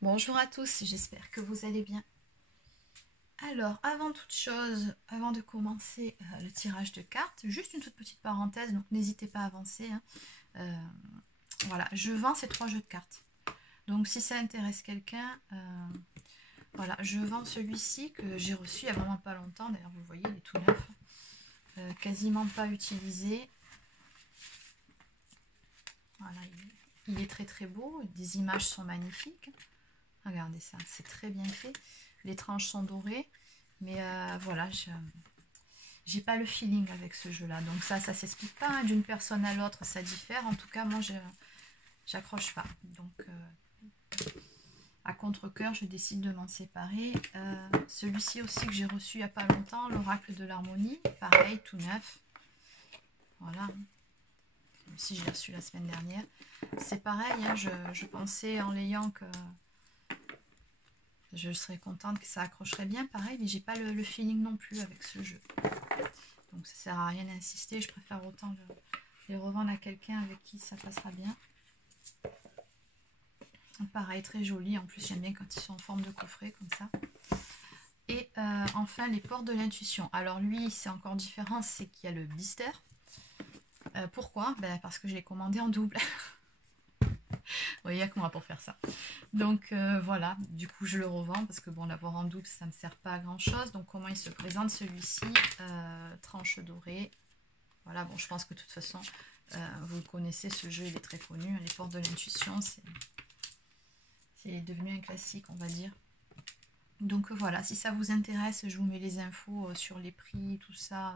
Bonjour à tous, j'espère que vous allez bien. Alors, avant toute chose, avant de commencer le tirage de cartes, juste une toute petite parenthèse, donc n'hésitez pas à avancer. Voilà, je vends ces 3 jeux de cartes. Donc si ça intéresse quelqu'un, voilà, je vends celui-ci que j'ai reçu il n'y a vraiment pas longtemps. D'ailleurs, vous voyez, il est tout neuf, quasiment pas utilisé. Voilà, il est très très beau, les images sont magnifiques. Regardez ça, c'est très bien fait. Les tranches sont dorées. Mais voilà, j'ai pas le feeling avec ce jeu-là. Donc ça s'explique pas. Hein. D'une personne à l'autre, ça diffère. En tout cas, moi, j'accroche pas. Donc, à contre-cœur, je décide de m'en séparer. Celui-ci aussi que j'ai reçu il n'y a pas longtemps, l'Oracle de l'Harmonie. Pareil, tout neuf. Voilà. Celui-ci, je l'ai reçu la semaine dernière. C'est pareil, hein, je pensais en l'ayant que je serais contente que ça accrocherait bien, pareil, mais j'ai pas le feeling non plus avec ce jeu. Donc ça sert à rien d'insister, je préfère autant les revendre à quelqu'un avec qui ça passera bien. Pareil, très joli, en plus j'aime bien quand ils sont en forme de coffret comme ça. Et enfin les portes de l'intuition. Alors lui c'est encore différent, c'est qu'il y a le blister. Pourquoi? Parce que je l'ai commandé en double. Il n'y a que moi pour faire ça. Donc voilà, du coup je le revends parce que bon, l'avoir en double ça ne me sert pas à grand chose. Donc comment il se présente celui-ci, tranche dorée. Voilà, bon je pense que de toute façon vous le connaissez, ce jeu il est très connu. Les portes de l'intuition, c'est devenu un classique on va dire. Donc voilà, si ça vous intéresse, je vous mets les infos sur les prix, tout ça,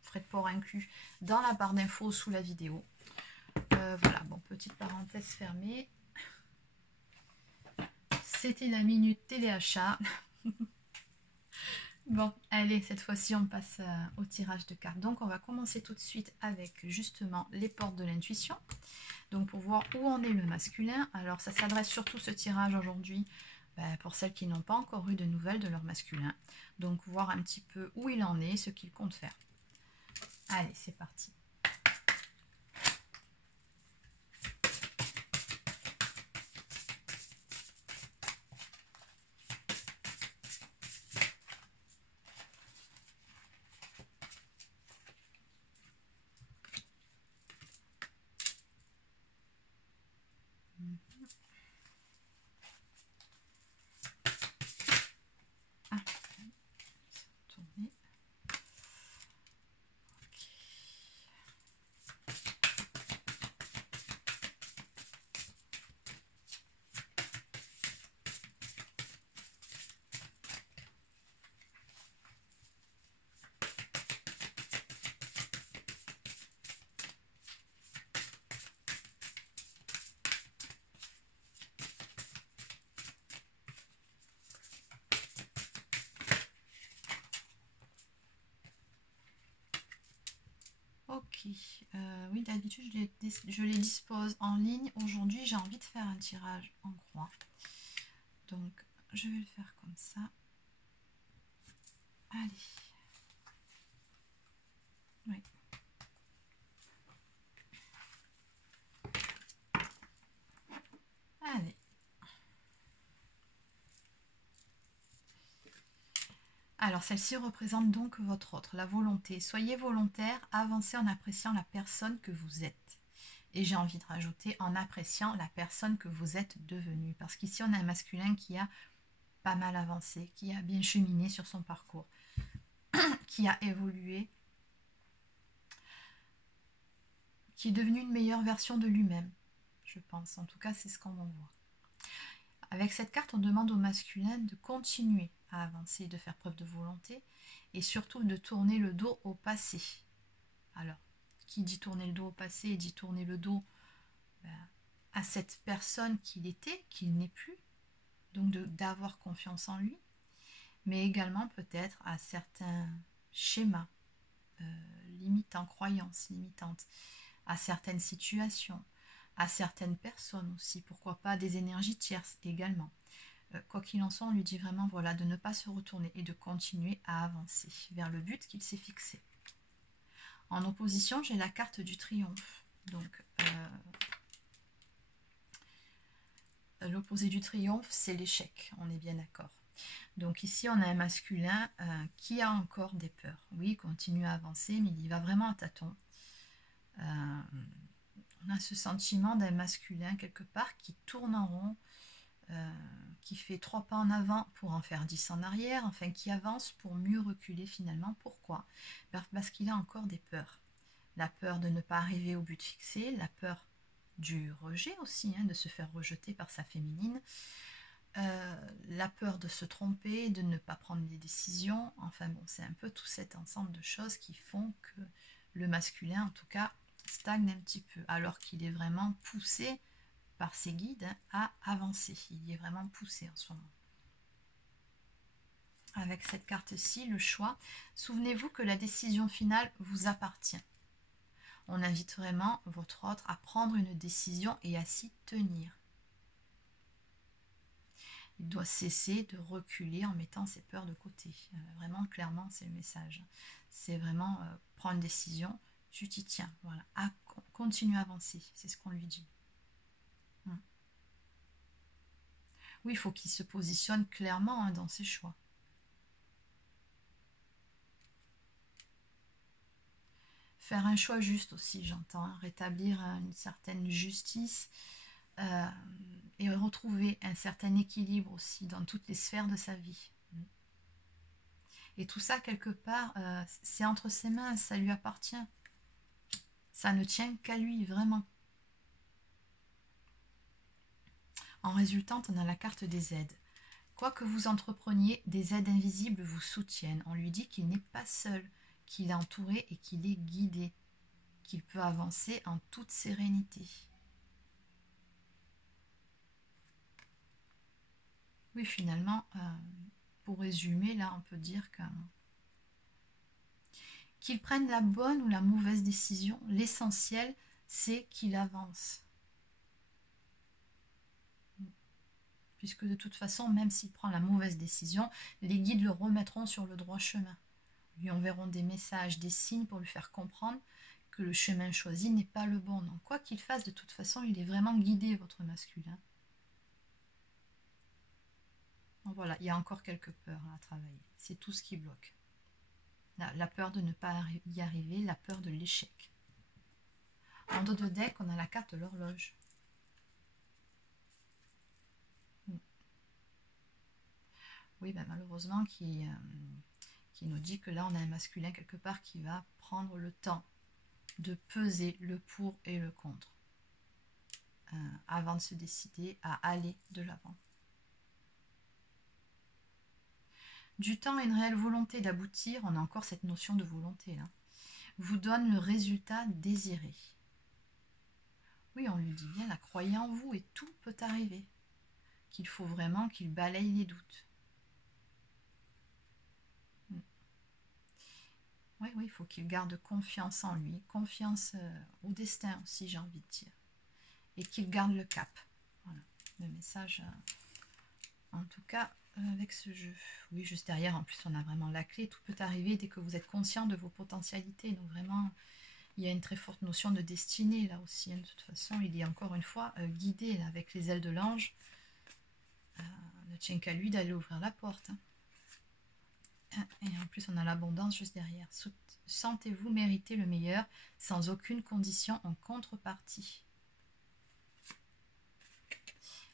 frais de port inclus, dans la barre d'infos sous la vidéo. Voilà, bon, petite parenthèse fermée. C'était la minute téléachat. Bon, allez, cette fois-ci, on passe au tirage de cartes. Donc, on va commencer tout de suite avec, justement, les portes de l'intuition. Donc, pour voir où en est le masculin. Alors, ça s'adresse surtout, ce tirage aujourd'hui, pour celles qui n'ont pas encore eu de nouvelles de leur masculin. Donc, voir un petit peu où il en est, ce qu'il compte faire. Allez, c'est parti. Ok, oui d'habitude je les dispose en ligne. Aujourd'hui j'ai envie de faire un tirage en croix. Donc je vais le faire comme ça. Allez. Oui. Allez. Alors celle-ci représente donc votre autre, la volonté. Soyez volontaire, avancez en appréciant la personne que vous êtes. Et j'ai envie de rajouter en appréciant la personne que vous êtes devenue. Parce qu'ici on a un masculin qui a pas mal avancé, qui a bien cheminé sur son parcours, qui a évolué, qui est devenu une meilleure version de lui-même, je pense. En tout cas, c'est ce qu'on voit. Avec cette carte, on demande au masculin de continuer à avancer, de faire preuve de volonté et surtout de tourner le dos au passé. Alors, qui dit tourner le dos au passé, dit tourner le dos à cette personne qu'il était, qu'il n'est plus, donc d'avoir confiance en lui, mais également peut-être à certains schémas limitants, croyances limitantes, à certaines situations, à certaines personnes aussi, pourquoi pas des énergies tierces également. Quoi qu'il en soit, on lui dit vraiment voilà, de ne pas se retourner et de continuer à avancer vers le but qu'il s'est fixé. En opposition, j'ai la carte du triomphe. Donc, l'opposé du triomphe, c'est l'échec, on est bien d'accord. Donc ici, on a un masculin qui a encore des peurs. Oui, il continue à avancer, mais il va vraiment à tâtons. On a ce sentiment d'un masculin quelque part qui tourne en rond, qui fait 3 pas en avant pour en faire 10 en arrière, enfin qui avance pour mieux reculer finalement. Pourquoi? Parce qu'il a encore des peurs. La peur de ne pas arriver au but fixé, la peur du rejet aussi, de se faire rejeter par sa féminine, la peur de se tromper, de ne pas prendre des décisions. Enfin bon, c'est un peu tout cet ensemble de choses qui font que le masculin, en tout cas, stagne un petit peu, alors qu'il est vraiment poussé par ses guides à avancer. Il y est vraiment poussé en ce moment. Avec cette carte-ci, le choix, souvenez-vous que la décision finale vous appartient. On invite vraiment votre autre à prendre une décision et à s'y tenir. Il doit cesser de reculer en mettant ses peurs de côté. Vraiment, clairement, c'est le message. C'est vraiment prendre une décision, tu t'y tiens. Voilà, continue à avancer, c'est ce qu'on lui dit. Oui, il faut qu'il se positionne clairement dans ses choix. Faire un choix juste aussi, j'entends, rétablir une certaine justice et retrouver un certain équilibre aussi dans toutes les sphères de sa vie. Et tout ça, quelque part, c'est entre ses mains, ça lui appartient. Ça ne tient qu'à lui, vraiment. En résultante, on a la carte des aides. Quoi que vous entrepreniez, des aides invisibles vous soutiennent. On lui dit qu'il n'est pas seul, qu'il est entouré et qu'il est guidé, qu'il peut avancer en toute sérénité. Oui, finalement, pour résumer, là, on peut dire qu'il prenne la bonne ou la mauvaise décision, l'essentiel, c'est qu'il avance. Puisque de toute façon, même s'il prend la mauvaise décision, les guides le remettront sur le droit chemin. Lui enverront des messages, des signes pour lui faire comprendre que le chemin choisi n'est pas le bon. Donc quoi qu'il fasse, de toute façon, il est vraiment guidé, votre masculin. Donc voilà, il y a encore quelques peurs à travailler. C'est tout ce qui bloque. La peur de ne pas y arriver, la peur de l'échec. En dos de deck, on a la carte de l'horloge. Oui, ben malheureusement, qui nous dit que là, on a un masculin quelque part qui va prendre le temps de peser le pour et le contre avant de se décider à aller de l'avant. Du temps et une réelle volonté d'aboutir, on a encore cette notion de volonté là, vous donne le résultat désiré. Oui, on lui dit bien, la croyez en vous et tout peut arriver. Qu'il faut vraiment qu'il balaye les doutes. Oui, il faut qu'il garde confiance en lui, confiance au destin aussi, j'ai envie de dire. Et qu'il garde le cap. Voilà, le message, en tout cas, avec ce jeu. Oui, juste derrière, en plus, on a vraiment la clé. Tout peut arriver dès que vous êtes conscient de vos potentialités. Donc vraiment, il y a une très forte notion de destinée, là aussi. De toute façon, il est encore une fois guidé là, avec les ailes de l'ange. Ne tient qu'à lui d'aller ouvrir la porte. Et en plus, on a l'abondance juste derrière. Sentez-vous mériter le meilleur sans aucune condition en contrepartie.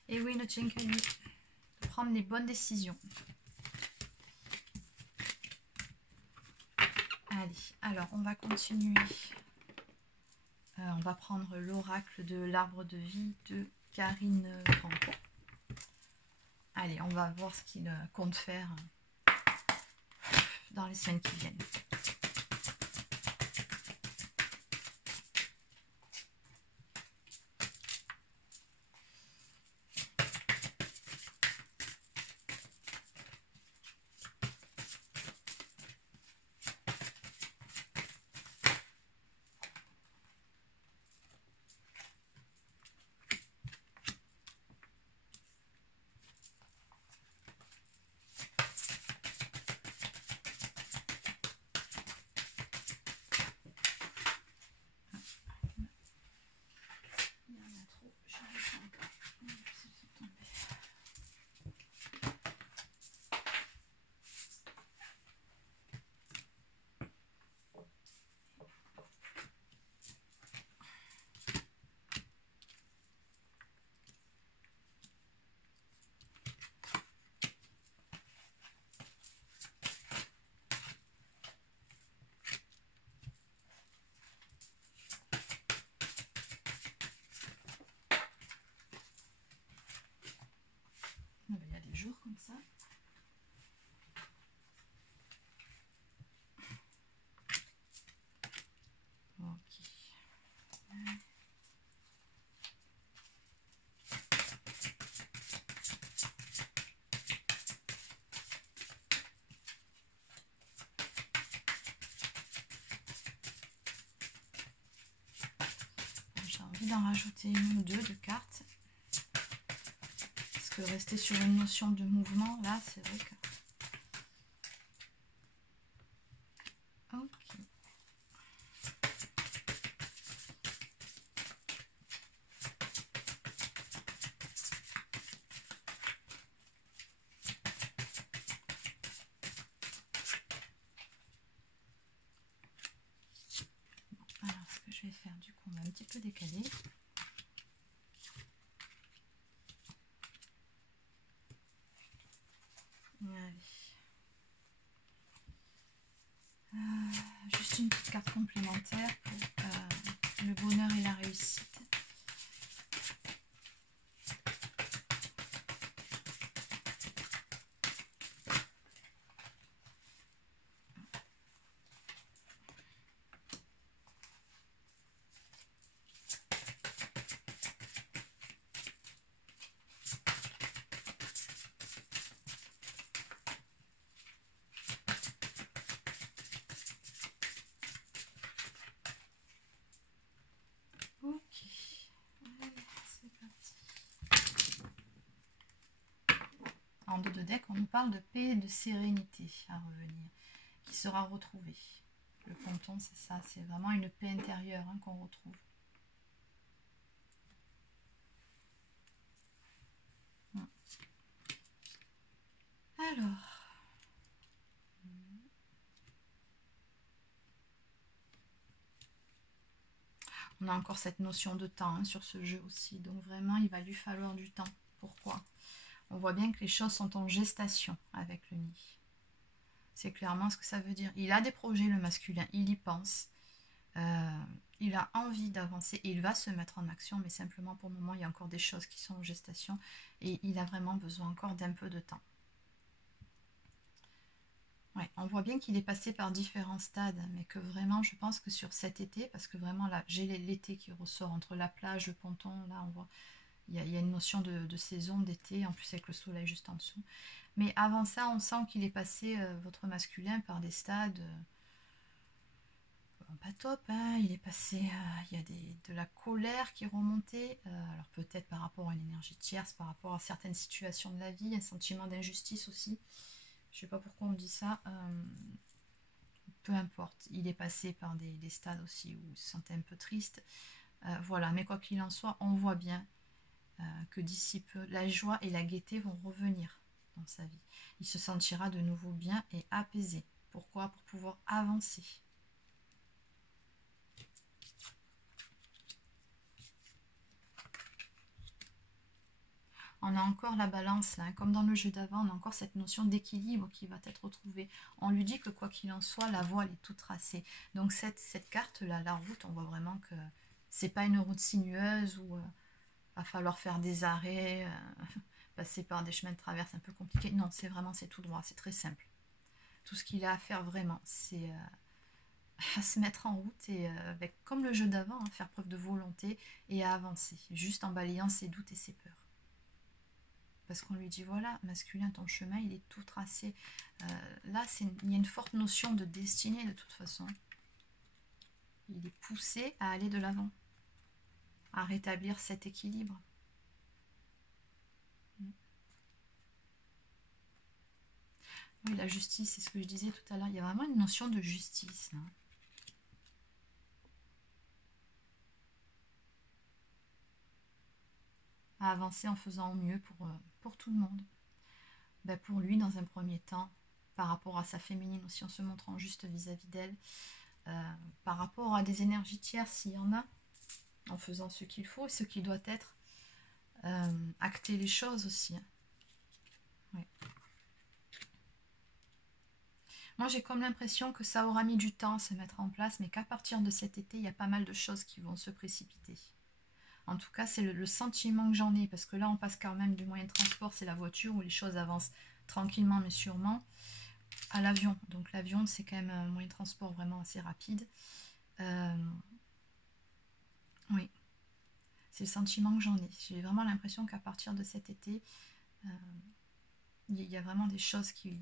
Et oui, ne tient qu'à lui de prendre les bonnes décisions. Allez, alors on va continuer. On va prendre l'oracle de l'arbre de vie de Karine Branco. Allez, on va voir ce qu'il compte faire dans les semaines qui viennent. envie d'en rajouter une ou deux de cartes. Parce que rester sur une notion de mouvement, là, c'est vrai que... Ok. Alors, ce que je vais faire, du coup, on va un petit peu décaler. Allez. Juste une petite carte complémentaire pour le bonheur et la réussite. Ok, allez, c'est parti. En dos de deck, on nous parle de paix et de sérénité à revenir, qui sera retrouvée. Le ponton, c'est ça, c'est vraiment une paix intérieure hein, qu'on retrouve. Alors, on a encore cette notion de temps hein, sur ce jeu aussi, donc vraiment il va lui falloir du temps. Pourquoi? On voit bien que les choses sont en gestation avec le nid. C'est clairement ce que ça veut dire. Il a des projets, le masculin, il y pense. Il a envie d'avancer et il va se mettre en action, mais simplement pour le moment, il y a encore des choses qui sont en gestation et il a vraiment besoin encore d'un peu de temps. Ouais, on voit bien qu'il est passé par différents stades, mais que vraiment, je pense que sur cet été, parce que vraiment là, j'ai l'été qui ressort entre la plage, le ponton, là on voit, il y a une notion de saison, d'été, en plus avec le soleil juste en dessous. Mais avant ça, on sent qu'il est passé, votre masculin, par des stades pas top, hein. Il est passé, il y a de la colère qui est remontée, alors peut-être par rapport à une énergie tierce, par rapport à certaines situations de la vie, un sentiment d'injustice aussi. Je sais pas pourquoi on dit ça, peu importe, il est passé par des stades aussi où il se sentait un peu triste. Voilà, mais quoi qu'il en soit, on voit bien que d'ici peu, la joie et la gaieté vont revenir dans sa vie. Il se sentira de nouveau bien et apaisé. Pourquoi? Pour pouvoir avancer. On a encore la balance, là, comme dans le jeu d'avant, on a encore cette notion d'équilibre qui va être retrouvée. On lui dit que quoi qu'il en soit, la voie elle est toute tracée. Donc cette carte-là, la route, on voit vraiment que c'est pas une route sinueuse où va falloir faire des arrêts, passer par des chemins de traverse un peu compliqués. Non, c'est tout droit, c'est très simple. Tout ce qu'il a à faire vraiment, c'est à se mettre en route et avec, comme le jeu d'avant, hein, faire preuve de volonté et à avancer, juste en balayant ses doutes et ses peurs. Parce qu'on lui dit, voilà, masculin, ton chemin, il est tout tracé. Là, il y a une forte notion de destinée, de toute façon. Il est poussé à aller de l'avant, à rétablir cet équilibre. Oui, la justice, c'est ce que je disais tout à l'heure. Il y a vraiment une notion de justice, là. À avancer en faisant au mieux pour tout le monde. Ben pour lui, dans un premier temps, par rapport à sa féminine aussi, en se montrant juste vis-à-vis d'elle, par rapport à des énergies tierces, s'il y en a, en faisant ce qu'il faut et ce qui doit être, acter les choses aussi. Ouais. Moi, j'ai comme l'impression que ça aura mis du temps à se mettre en place, mais qu'à partir de cet été, il y a pas mal de choses qui vont se précipiter. En tout cas, c'est le sentiment que j'en ai, parce que là, on passe quand même du moyen de transport, c'est la voiture, où les choses avancent tranquillement mais sûrement, à l'avion. Donc l'avion, c'est quand même un moyen de transport vraiment assez rapide. Oui, c'est le sentiment que j'en ai. J'ai vraiment l'impression qu'à partir de cet été, il y a vraiment des choses qui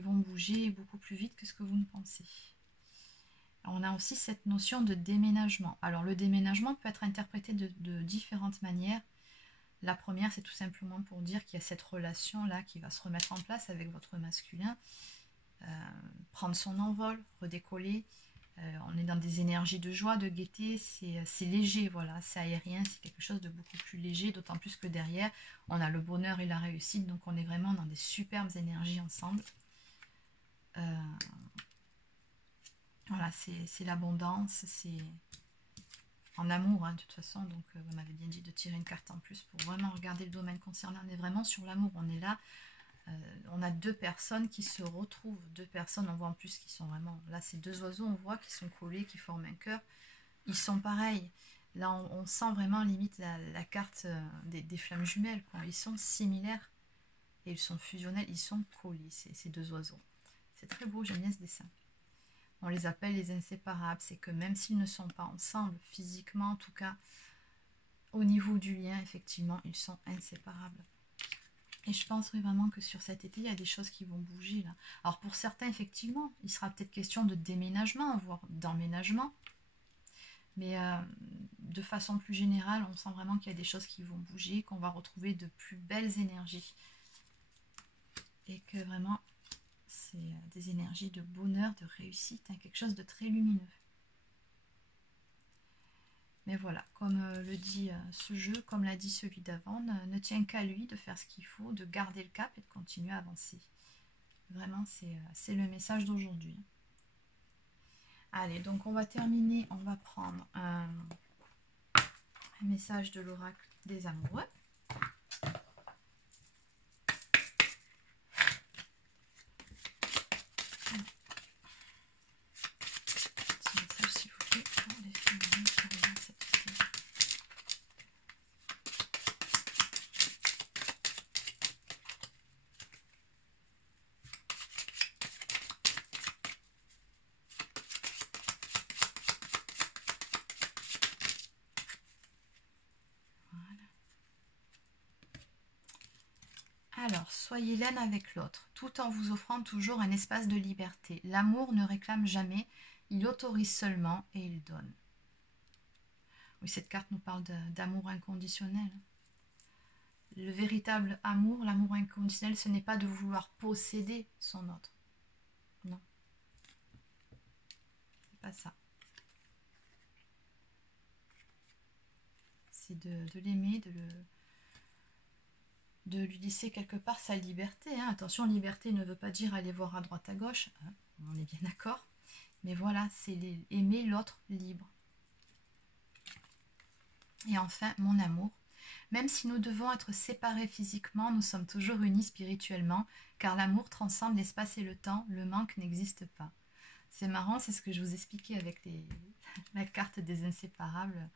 vont bouger beaucoup plus vite que ce que vous ne pensez. On a aussi cette notion de déménagement. Alors le déménagement peut être interprété de différentes manières. La première, c'est tout simplement pour dire qu'il y a cette relation-là qui va se remettre en place avec votre masculin, prendre son envol, redécoller. On est dans des énergies de joie, de gaieté, c'est léger, voilà, c'est aérien, c'est quelque chose de beaucoup plus léger, d'autant plus que derrière, on a le bonheur et la réussite, donc on est vraiment dans des superbes énergies ensemble. Voilà, c'est l'abondance, c'est en amour, hein, de toute façon, donc vous m'avez bien dit de tirer une carte en plus pour vraiment regarder le domaine concerné. On est vraiment sur l'amour, on est là, on a deux personnes qui se retrouvent, deux personnes, on voit en plus qu'ils sont vraiment, là c'est deux oiseaux, on voit qu'ils sont collés, qui forment un cœur, ils sont pareils. Là on sent vraiment limite la carte des flammes jumelles, quoi. Ils sont similaires et ils sont fusionnels, ils sont collés, ces deux oiseaux. C'est très beau, j'aime bien ce dessin. On les appelle les inséparables, c'est que même s'ils ne sont pas ensemble, physiquement en tout cas, au niveau du lien, effectivement, ils sont inséparables. Et je pense oui, vraiment que sur cet été, il y a des choses qui vont bouger là. Alors pour certains, effectivement, il sera peut-être question de déménagement, voire d'emménagement. Mais de façon plus générale, on sent vraiment qu'il y a des choses qui vont bouger, qu'on va retrouver de plus belles énergies. Et que vraiment, c'est des énergies de bonheur, de réussite, hein, quelque chose de très lumineux. Mais voilà, comme le dit ce jeu, comme l'a dit celui d'avant, ne tient qu'à lui de faire ce qu'il faut, de garder le cap et de continuer à avancer. Vraiment, c'est le message d'aujourd'hui. Allez, donc on va terminer, on va prendre un message de l'oracle des amoureux. Alors, soyez l'un avec l'autre, tout en vous offrant toujours un espace de liberté. L'amour ne réclame jamais, il autorise seulement et il donne. Oui, cette carte nous parle d'amour inconditionnel. Le véritable amour, l'amour inconditionnel, ce n'est pas de vouloir posséder son autre. Non. C'est pas ça. C'est de l'aimer, de lui laisser quelque part sa liberté. Hein. Attention, liberté ne veut pas dire aller voir à droite à gauche, hein. On est bien d'accord. Mais voilà, c'est aimer l'autre libre. Et enfin, mon amour. Même si nous devons être séparés physiquement, nous sommes toujours unis spirituellement, car l'amour transcende l'espace et le temps, le manque n'existe pas. C'est marrant, c'est ce que je vous expliquais avec la carte des inséparables,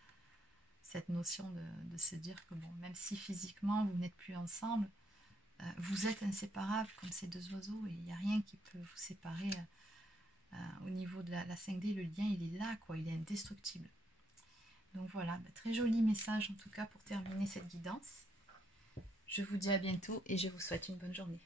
cette notion de se dire que bon, même si physiquement vous n'êtes plus ensemble, vous êtes inséparables comme ces deux oiseaux et il n'y a rien qui peut vous séparer. Au niveau de la 5D, le lien il est là, quoi, il est indestructible. Donc voilà, très joli message en tout cas pour terminer cette guidance. Je vous dis à bientôt et je vous souhaite une bonne journée.